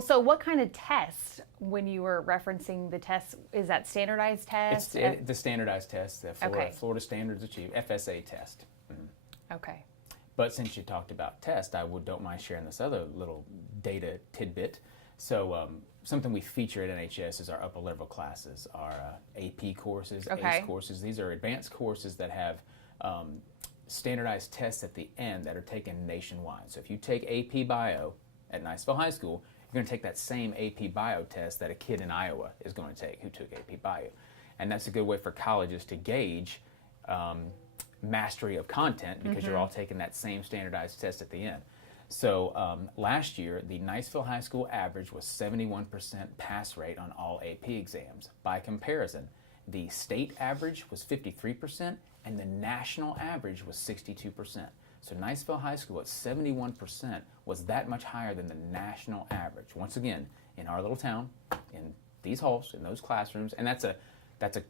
Well, so what kind of tests, when you were referencing the tests, is that standardized test? It's the standardized test, the Okay. Florida Standards Achieved, FSA test. Okay. But since you talked about test, don't mind sharing this other little data tidbit. So something we feature at NHS is our upper level classes, our AP courses, ACE courses. These are advanced courses that have standardized tests at the end that are taken nationwide. So if you take AP Bio at Niceville High School, you're going to take that same AP Bio test that a kid in Iowa is going to take who took AP Bio. And that's a good way for colleges to gauge mastery of content because you're all taking that same standardized test at the end. So last year, the Niceville High School average was 71% pass rate on all AP exams. By comparison, the state average was 53% and the national average was 62%. So Niceville High School at 71% was that much higher than the national average. Once again, in our little town, in these halls, in those classrooms, and that's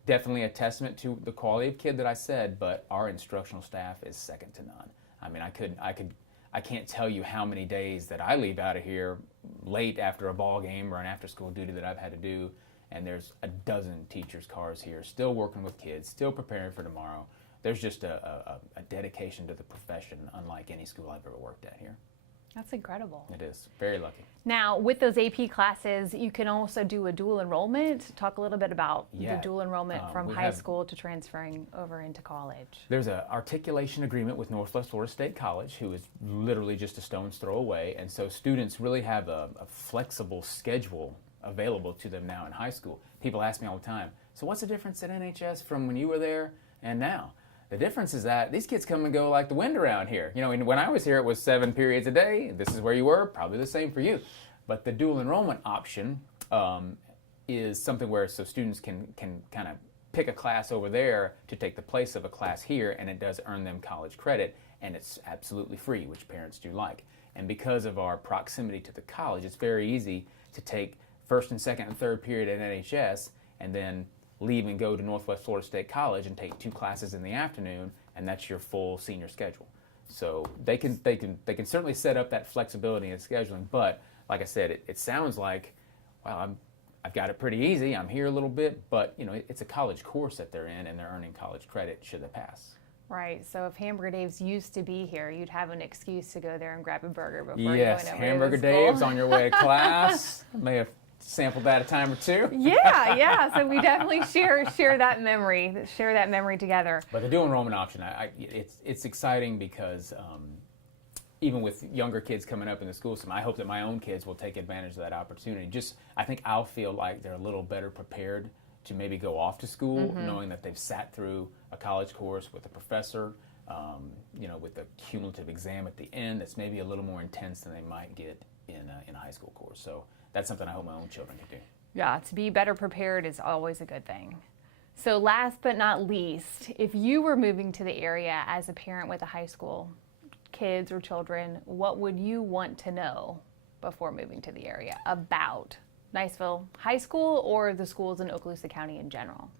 definitely a testament to the quality of kid that I said, but our instructional staff is second to none. I mean, I can't tell you how many days that I leave out of here late after a ball game or an after-school duty that I've had to do, and there's a dozen teachers' cars here still working with kids, still preparing for tomorrow. There's just a dedication to the profession unlike any school I've ever worked at here. That's incredible. It is. Very lucky. Now, with those AP classes, you can also do a dual enrollment. Talk a little bit about the dual enrollment from high school to transferring over into college. There's an articulation agreement with Northwest Florida State College, who is literally just a stone's throw away. And so students really have a flexible schedule available to them now in high school. People ask me all the time, so what's the difference at NHS from when you were there and now? The difference is that these kids come and go like the wind around here. You know, when I was here, it was 7 periods a day. This is where you were, probably the same for you. But the dual enrollment option is something where so students can kind of pick a class over there to take the place of a class here, and it does earn them college credit, and it's absolutely free, which parents do like. And because of our proximity to the college, it's very easy to take first and second and third period at NHS, and then leave and go to Northwest Florida State College and take 2 classes in the afternoon, and that's your full senior schedule. So they can certainly set up that flexibility in scheduling, but like I said, it sounds like, well, I've got it pretty easy. I'm here a little bit, but you know, it's a college course that they're in, and they're earning college credit should they pass. Right. So if Hamburger Dave's used to be here, you'd have an excuse to go there and grab a burger before you went over to school. Yes, Hamburger Dave's on your way to class. May have sampled that a time or two. Yeah. So we definitely share that memory together. But the dual enrollment option, it's exciting because even with younger kids coming up in the school system, I hope that my own kids will take advantage of that opportunity. I think I'll feel like they're a little better prepared to maybe go off to school, knowing that they've sat through a college course with a professor, with a cumulative exam at the end that's maybe a little more intense than they might get in a high school course. So that's something I hope my own children can do. Yeah, to be better prepared is always a good thing. So last but not least, if you were moving to the area as a parent with a high school kids or children, what would you want to know before moving to the area about Niceville High School or the schools in Okaloosa County in general?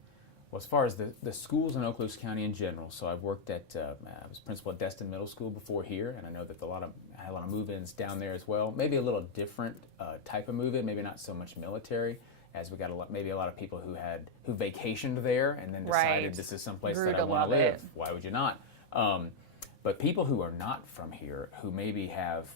Well, as far as the schools in Okaloosa County in general, so I've worked at, I was principal at Destin Middle School before here, and I know that I had a lot of move-ins down there as well. Maybe a little different type of move-in, maybe not so much military, as we got maybe a lot of people who vacationed there and then decided this is someplace that I want to live. Why would you not? But people who are not from here, who maybe have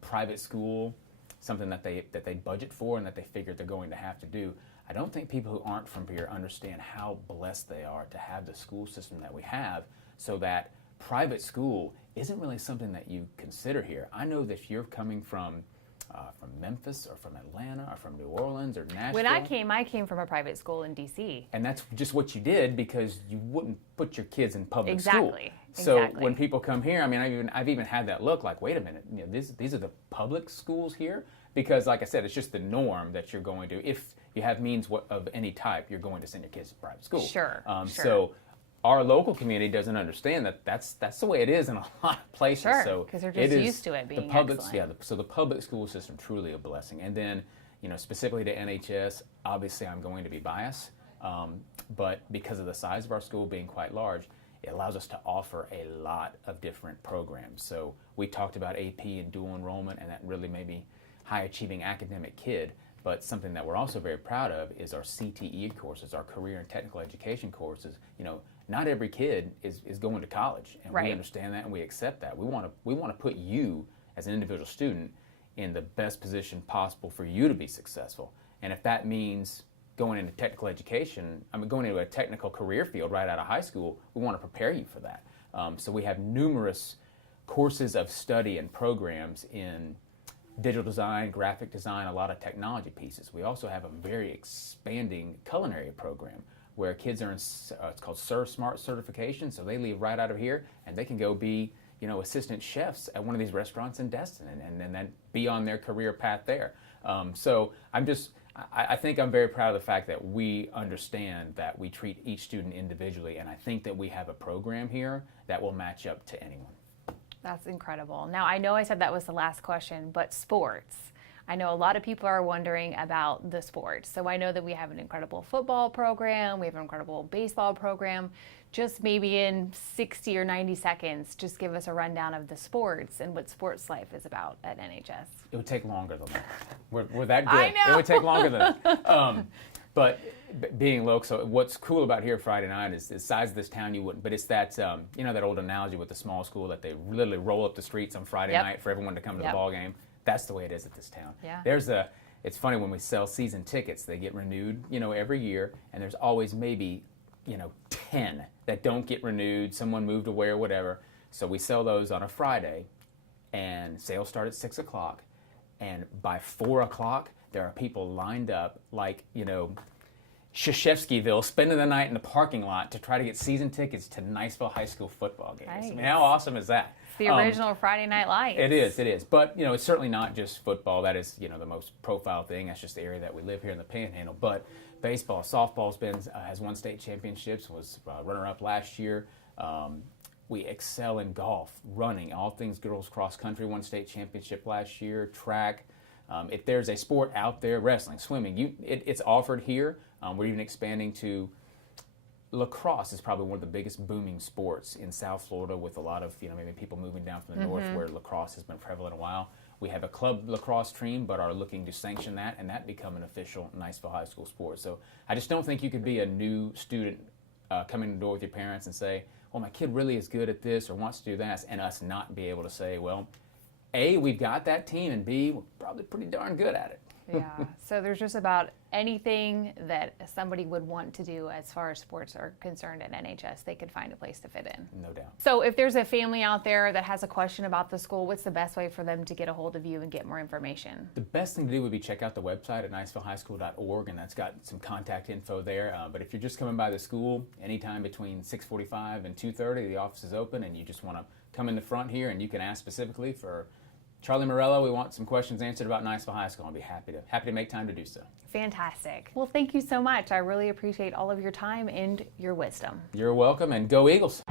private school, something that they budget for and that they figure they're going to have to do, I don't think people who aren't from here understand how blessed they are to have the school system that we have, so that private school isn't really something that you consider here. I know that if you're coming from Memphis or from Atlanta or from New Orleans or Nashville. When I came from a private school in D.C. And that's just what you did because you wouldn't put your kids in public school. So when people come here, I mean, I've even had that look like, wait a minute, these are the public schools here? Because like I said, it's just the norm that you're going to, if you have means of any type, you're going to send your kids to private school. Sure. So our local community doesn't understand that that's the way it is in a lot of places. Sure, so because they're just used to it being excellent. Yeah, so the public school system truly a blessing. And then, specifically to NHS, obviously I'm going to be biased, but because of the size of our school being quite large, it allows us to offer a lot of different programs. So we talked about AP and dual enrollment, and that really maybe high-achieving academic kid. But something that we're also very proud of is our CTE courses, our career and technical education courses. You know, not every kid is going to college, and we understand that and we accept that. We want to put you as an individual student in the best position possible for you to be successful. And if that means going into technical education, going into a technical career field right out of high school, we want to prepare you for that. So we have numerous courses of study and programs in digital design, graphic design, a lot of technology pieces. We also have a very expanding culinary program where kids are in, it's called Serve Smart certification, so they leave right out of here and they can go be, you know, assistant chefs at one of these restaurants in Destin and then be on their career path there. So I think I'm very proud of the fact that we understand that we treat each student individually, and I think that we have a program here that will match up to anyone. That's incredible. Now, I know I said that was the last question, but sports. I know a lot of people are wondering about the sports. So I know that we have an incredible football program, we have an incredible baseball program. Just maybe in 60 or 90 seconds, just give us a rundown of the sports and what sports life is about at NHS. It would take longer than that. We're that good. I know. It would take longer than that. But being local, so what's cool about here Friday night is the size of this town you wouldn't, but it's that, you know, that old analogy with the small school that they literally roll up the streets on Friday night for everyone to come to the ball game. That's the way it is at this town. Yeah. It's funny when we sell season tickets, they get renewed, you know, every year, and there's always maybe, you know, 10 that don't get renewed, someone moved away or whatever. So we sell those on a Friday, and sales start at 6 o'clock, and by 4 o'clock, there are people lined up like, you know, Shashevskyville, spending the night in the parking lot to try to get season tickets to Niceville High School football games. Nice. I mean, how awesome is that? It's the original Friday Night Lights. It is. But, you know, it's certainly not just football. That is, you know, the most profile thing. That's just the area that we live here in the Panhandle. But baseball, softball's has won state championships, was runner-up last year. We excel in golf, running, all things girls cross country, won state championship last year, track. If there's a sport out there, wrestling, swimming, it's offered here. We're even expanding to lacrosse is probably one of the biggest booming sports in South Florida, with a lot of, you know, maybe people moving down from the north where lacrosse has been prevalent a while. We have a club lacrosse team, but are looking to sanction that and that become an official Niceville High School sport. So I just don't think you could be a new student coming to the door with your parents and say, well, my kid really is good at this or wants to do that, and us not be able to say, well, A, we've got that team, and B, we're probably pretty darn good at it. Yeah, so there's just about anything that somebody would want to do as far as sports are concerned at NHS, they could find a place to fit in. No doubt. So if there's a family out there that has a question about the school, what's the best way for them to get a hold of you and get more information? The best thing to do would be check out the website at nicevillehighschool.org, and that's got some contact info there. But if you're just coming by the school, anytime between 6:45 and 2:30, the office is open, and you just want to come in the front here, and you can ask specifically for Charlie Marello. We want some questions answered about Niceville High School. I'll be happy to make time to do so. Fantastic. Well, thank you so much. I really appreciate all of your time and your wisdom. You're welcome, and go Eagles.